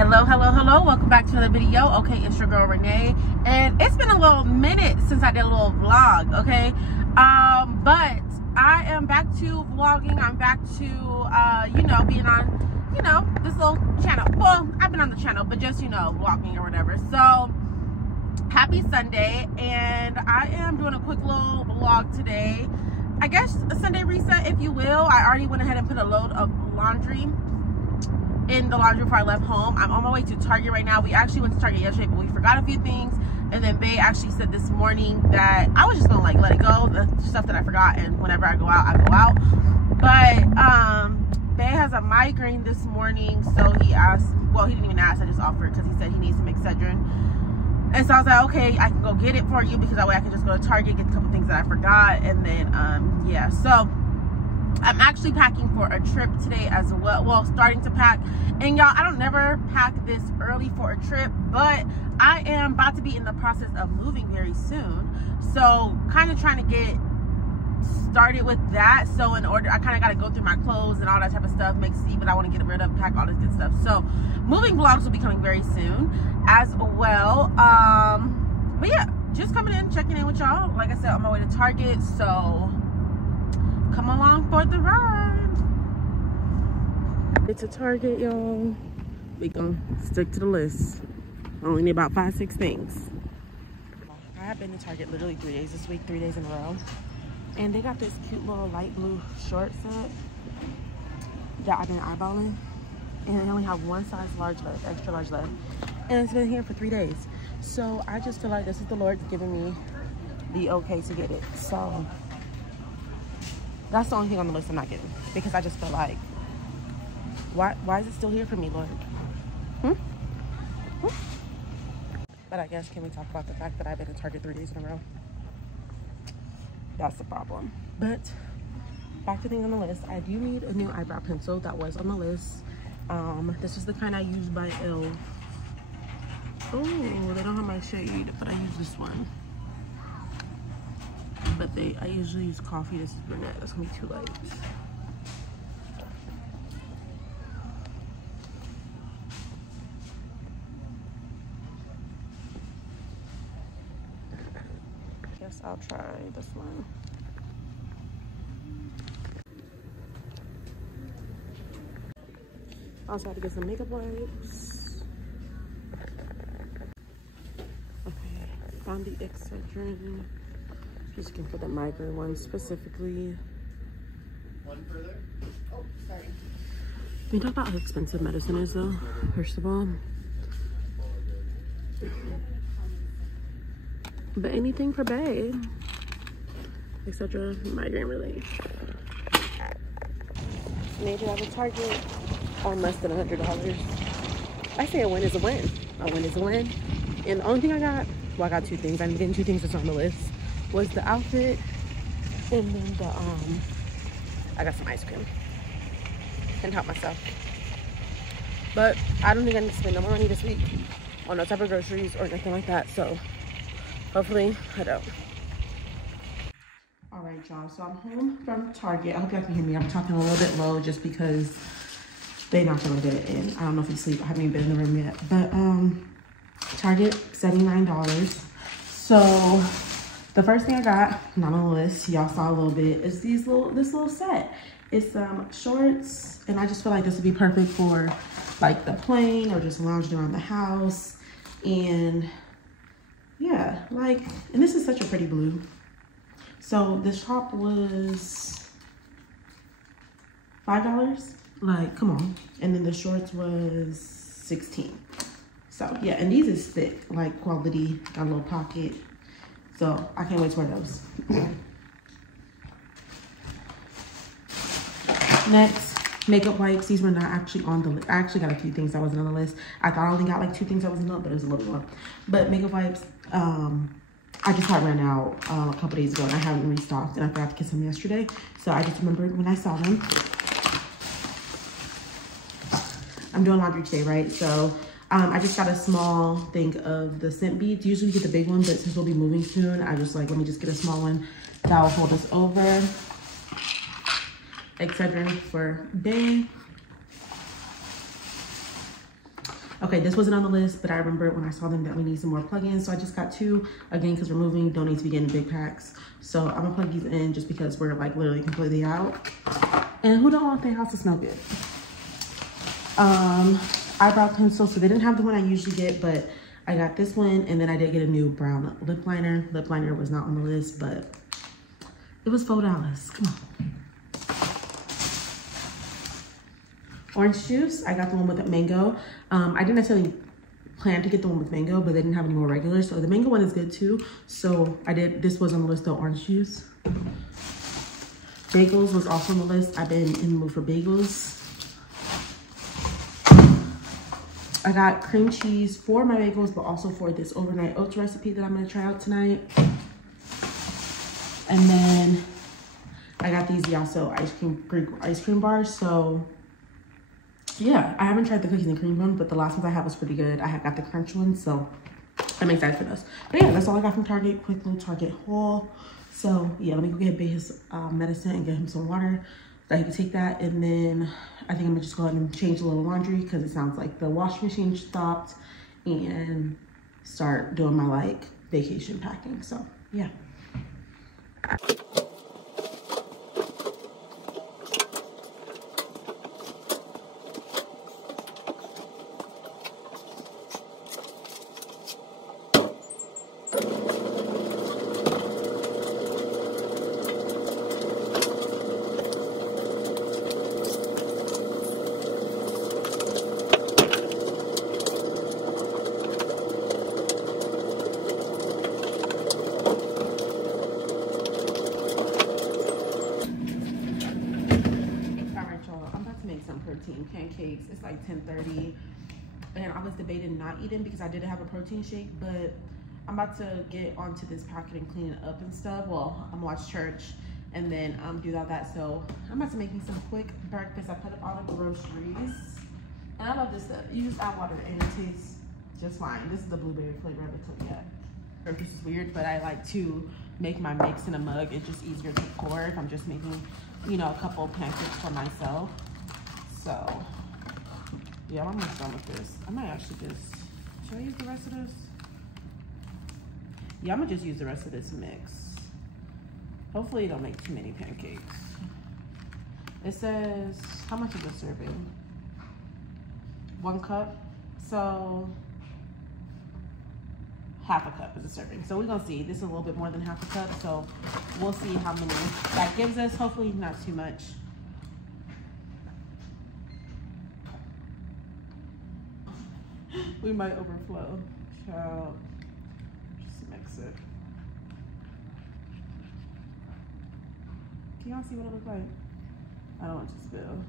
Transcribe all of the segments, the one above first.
Hello, welcome back to another video. Okay, it's your girl Renee, and it's been a little minute since I did a little vlog. Okay, but I am back to vlogging. I'm back to being on this little channel. Well, I've been on the channel, but just vlogging or whatever. So happy Sunday, and I am doing a quick little vlog today. I guess a Sunday reset, if you will. I already went ahead and put a load of laundry in the laundry before I left home. I'm on my way to Target right now. We actually went to Target yesterday, but we forgot a few things. And then Bae actually said this morning that I was just gonna let it go, the stuff that I forgot, and whenever I go out, I go out. But Bae has a migraine this morning, so he asked, well, he didn't even ask, I just offered because he said he needs some Excedrin. And so I was like, okay, I can go get it for you, because that way I can just go to Target, get a couple things that I forgot, and then yeah. So I'm actually packing for a trip today as well. Well, starting to pack. And y'all, I don't never pack this early for a trip, but I am about to be in the process of moving very soon. So kind of trying to get started with that. So in order, I kind of got to go through my clothes and all that type of stuff, make see what I want to get rid of, pack all this good stuff. So moving vlogs will be coming very soon as well. But yeah, just coming in, checking in with y'all. Like I said, on my way to Target, so come along for the ride. It's a Target, y'all. We gonna stick to the list. I only need about 5-6 things. I have been to Target literally 3 days this week, 3 days in a row. And they got this cute little light blue short set that I've been eyeballing. And they only have one size large left, extra large left. And it's been here for 3 days. So I just feel like this is the Lord giving me the okay to get it. So that's the only thing on the list I'm not getting, because I just feel like, why is it still here for me, Lord? But I guess, can we talk about the fact that I've been to Target 3 days in a row? That's the problem. But back to things on the list. I do need a new eyebrow pencil. That was on the list. This is the kind I use by Elle. Oh, they don't have my shade, but I use this one. But I usually use coffee. This is brunette. That's gonna be too light. Guess I'll try this one. I also have to get some makeup wipes. Okay, found the Excedrin. Just looking for the migraine one specifically. One further? Oh, sorry. Can you talk about how expensive medicine is though, first of all? But anything for Bae, etc. Migraine relief. Made it out of Target on less than $100. I say a win is a win. A win is a win. And the only thing I got, well, I got 2 things. I'm getting 2 things that's on the list. Was the outfit, and then I got some ice cream. Couldn't help myself. But I don't think I need to spend no more money this week on no type of groceries or nothing like that. So hopefully I don't. All right, y'all. So I'm home from Target. I hope y'all can hear me. I'm talking a little bit low just because they not feeling good, and I don't know if he's asleep. I haven't even been in the room yet. But Target, $79. So the first thing I got, not on the list, y'all saw a little bit, is this little set. It's shorts, and I just feel like this would be perfect for like the plane or just lounging around the house. And yeah, and this is such a pretty blue. So this top was $5. Like, come on. And then the shorts was $16. So yeah, and these is thick, like quality, got a little pocket. So I can't wait to wear those. Next, makeup wipes. These were not actually on the list. I actually got a few things that wasn't on the list. I thought I only got like 2 things that wasn't on, but it was a little more. But makeup wipes, I just had ran out a couple days ago, and I haven't restocked, and I forgot to get some yesterday. So I just remembered when I saw them. I'm doing laundry today, right? So I just got a small thing of the scent beads. Usually we get the big one, but since we'll be moving soon, I just let me just get a small one that will hold us over. Excedrin for Bae. Okay, this wasn't on the list, but I remember when I saw them that we need some more plugins. So I just got 2, again, because we're moving, don't need to be getting big packs. So I'm gonna plug these in just because we're like literally completely out. And who don't want their house to smell good? Eyebrow pencil, so they didn't have the one I usually get, but I got this one, and then I did get a new brown lip liner. Lip liner was not on the list, but it was $4. Come on. Orange juice, I got the one with the mango. I didn't necessarily plan to get the one with mango, but they didn't have any more regular, so the mango one is good too. So I did, this was on the list of orange juice. Bagels was also on the list. I've been in the mood for bagels. I got cream cheese for my bagels, but also for this overnight oats recipe that I'm gonna try out tonight. And then I got these Yasso Greek ice cream bars. So yeah, I haven't tried the cookies and cream one, but the last ones I had was pretty good. I have got the crunch one, so I'm excited for those. But yeah, that's all I got from Target. Quick little Target haul. So yeah, let me go get his medicine and get him some water so he can take that. And then I think I'm gonna just go ahead and change a little laundry because it sounds like the washing machine stopped, and start doing my like vacation packing. So yeah. Pancakes. It's like 10:30, and I was debating not eating because I didn't have a protein shake, but I'm about to get onto this packet and clean it up and stuff. Well, I'm gonna watch church and then do all that. So I'm about to make me some quick breakfast. I put up all the groceries, and I love this stuff. You just add water and it tastes just fine. This is the blueberry flavor of it, yeah. This is weird, but I like to make my mix in a mug. It's just easier to pour if I'm just making, you know, a couple pancakes for myself. So yeah, I'm almost done with this. I might actually just, should I use the rest of this? Yeah, I'm gonna just use the rest of this mix. Hopefully it don't make too many pancakes. It says, how much is a serving? 1 cup. So half a cup is a serving. So we're gonna see. This is a little bit more than half a cup. So we'll see how many that gives us. Hopefully not too much. We might overflow. Child, just mix it. Can y'all see what it looks like? I don't want to spill.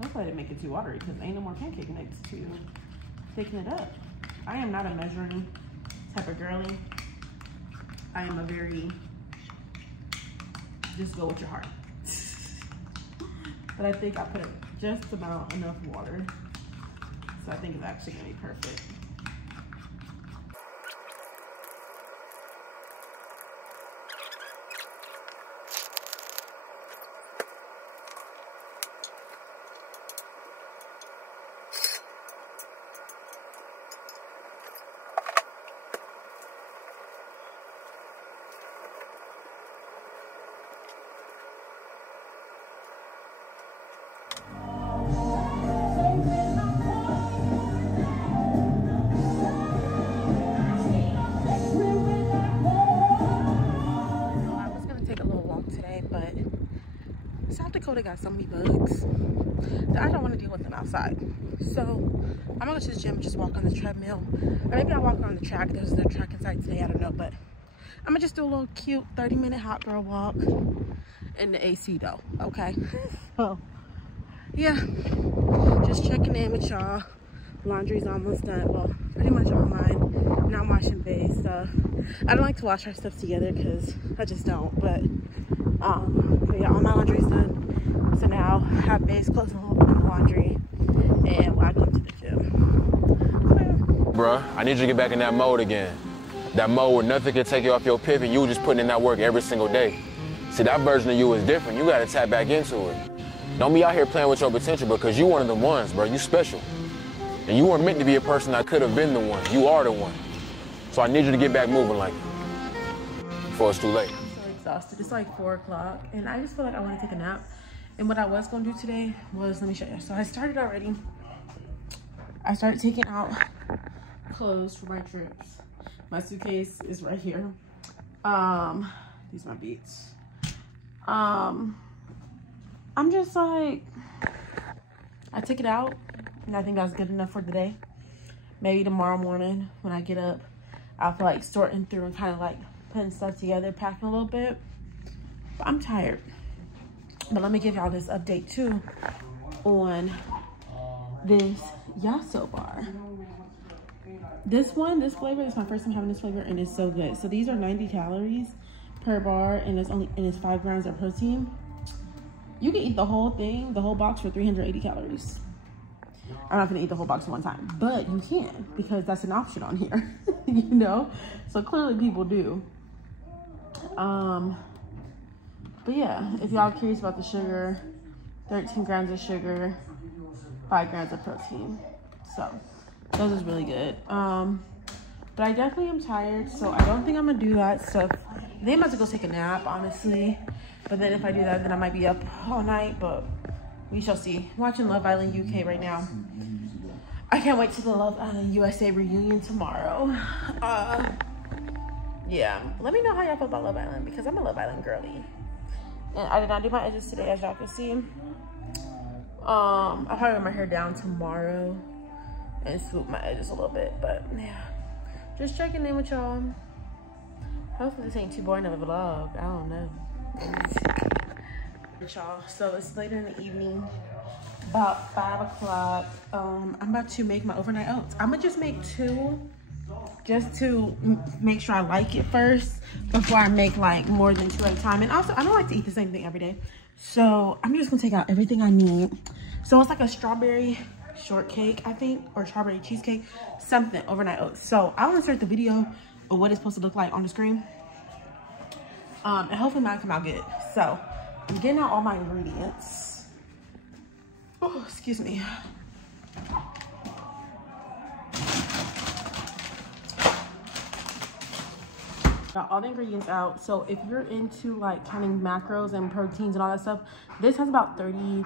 Hopefully I didn't make it too watery because ain't no more pancake mix to thicken it up. I am not a measuring type of girly. I am a very, just go with your heart. But I think I put just about enough water. So I think it's actually gonna be perfect. Dakota got so many bugs that I don't want to deal with them outside. So I'm gonna go to the gym and just walk on the treadmill. Or maybe I'll walk on the track. There's no track inside today, I don't know. But I'm gonna just do a little cute 30-minute hot girl walk in the AC though, okay? So yeah, just checking in with y'all. Laundry's almost done. Well, pretty much on mine. Now I'm washing Bae's stuff. I don't like to wash our stuff together because I just don't. But yeah, all my laundry's done. So now I have Bae's clothes in the laundry, and we'll come to the gym. Bruh, I need you to get back in that mode again. That mode where nothing can take you off your pivot. You were just putting in that work every single day. See, that version of you is different. You gotta tap back into it. Don't be out here playing with your potential because you one of the ones, bro. You special. And you weren't meant to be a person that could have been the one. You are the one. So I need you to get back moving like before it's too late. I'm so exhausted. It's like 4 o'clock and I just feel like I want to take a nap. And what I was gonna do today was, let me show you. So I started already. I started taking out clothes for my trips. My suitcase is right here. These are my beats. I'm just like, I took it out and I think that's good enough for today. Maybe tomorrow morning when I get up, I'll feel like sorting through and kind of like putting stuff together, packing a little bit. But I'm tired. But let me give y'all this update too on this Yasso bar. This flavor is my first time having this flavor and it's so good. So these are 90 calories per bar and it's 5 grams of protein. You can eat the whole thing, the whole box for 380 calories. I'm not gonna eat the whole box at one time, but you can because that's an option on here, you know? So clearly people do. But yeah, if y'all curious about the sugar, 13 grams of sugar, 5 grams of protein. So those is really good. But I definitely am tired, so I don't think I'm gonna do that stuff. I think I'm about to go take a nap, honestly. But then if I do that, then I might be up all night, but we shall see. I'm watching Love Island UK right now. I can't wait to the Love Island USA reunion tomorrow. Yeah, let me know how y'all feel about Love Island because I'm a Love Island girly. And I did not do my edges today, as y'all can see. I'll probably wear my hair down tomorrow and swoop my edges a little bit, but yeah. Just checking in with y'all. Hopefully this ain't too boring of a vlog. I don't know. Y'all, so it's later in the evening, about 5 o'clock. I'm about to make my overnight oats. I'm gonna just make 2 just to make sure I like it first before I make like more than 2 at a time. And also I don't like to eat the same thing every day, so I'm just gonna take out everything I need. So it's like a strawberry shortcake, I think, or strawberry cheesecake, something, overnight oats. So I'll insert the video of what it's supposed to look like on the screen, and hopefully mine come out good. So I'm getting out all my ingredients. Oh, excuse me. Got all the ingredients out. So if you're into like counting macros and proteins and all that stuff, this has about 30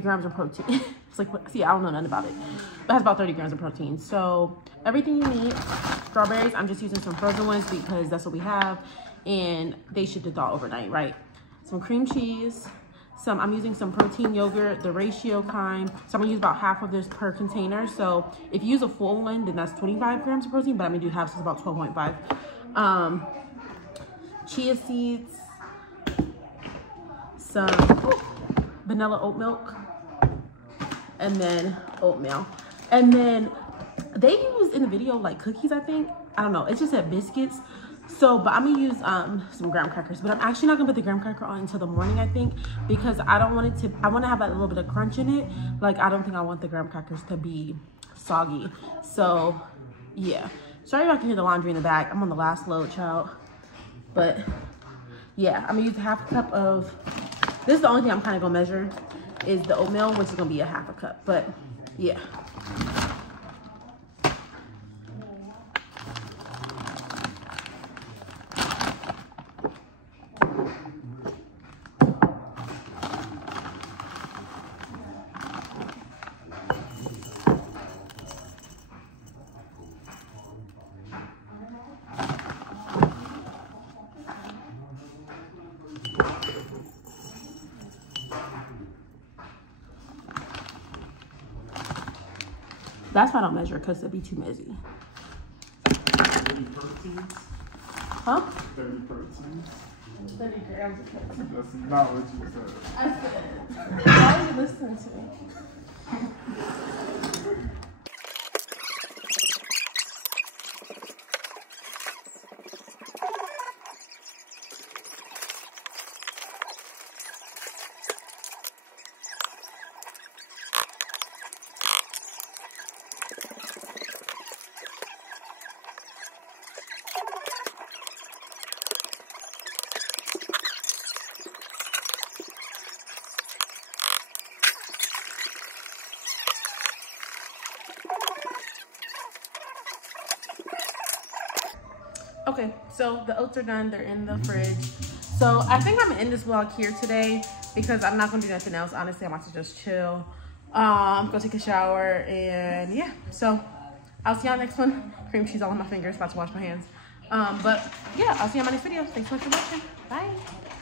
grams of protein. It's like, see, I don't know nothing about it. It has about 30 grams of protein. So everything you need. Strawberries, I'm just using some frozen ones because that's what we have, and they should thaw overnight, right? Some cream cheese, I'm using some protein yogurt, the ratio kind. So I'm gonna use about half of this per container. So if you use a full one, then that's 25 grams of protein, but I'm gonna do half, so it's about 12.5. Chia seeds, some vanilla oat milk, and then oatmeal. And then they used in the video like cookies, I think. I don't know, it just said biscuits. So, but I'm gonna use some graham crackers, but I'm actually not gonna put the graham cracker on until the morning, I think, because I don't want it to, I want to have like a little bit of crunch in it. Like, I don't think I want the graham crackers to be soggy. So yeah, sorry if I can hear the laundry in the back. I'm on the last load, child. But yeah, I'm gonna use half a cup of, this is the only thing I'm kind of gonna measure is the oatmeal, which is gonna be a half a cup. But yeah. That's why I don't measure, because it'd be too messy. 30 proteins? Huh? 30 proteins? 30 grams of protein. That's not what you said. I said, why are you listening to me? Okay, so the oats are done. They're in the fridge. So I think I'm gonna end this vlog here today because I'm not gonna do nothing else. Honestly, I'm about to just chill, go take a shower, and yeah. So I'll see y'all next one. Cream cheese all on my fingers. About to wash my hands. But yeah, I'll see you on my next video. Thanks so much for watching. Bye.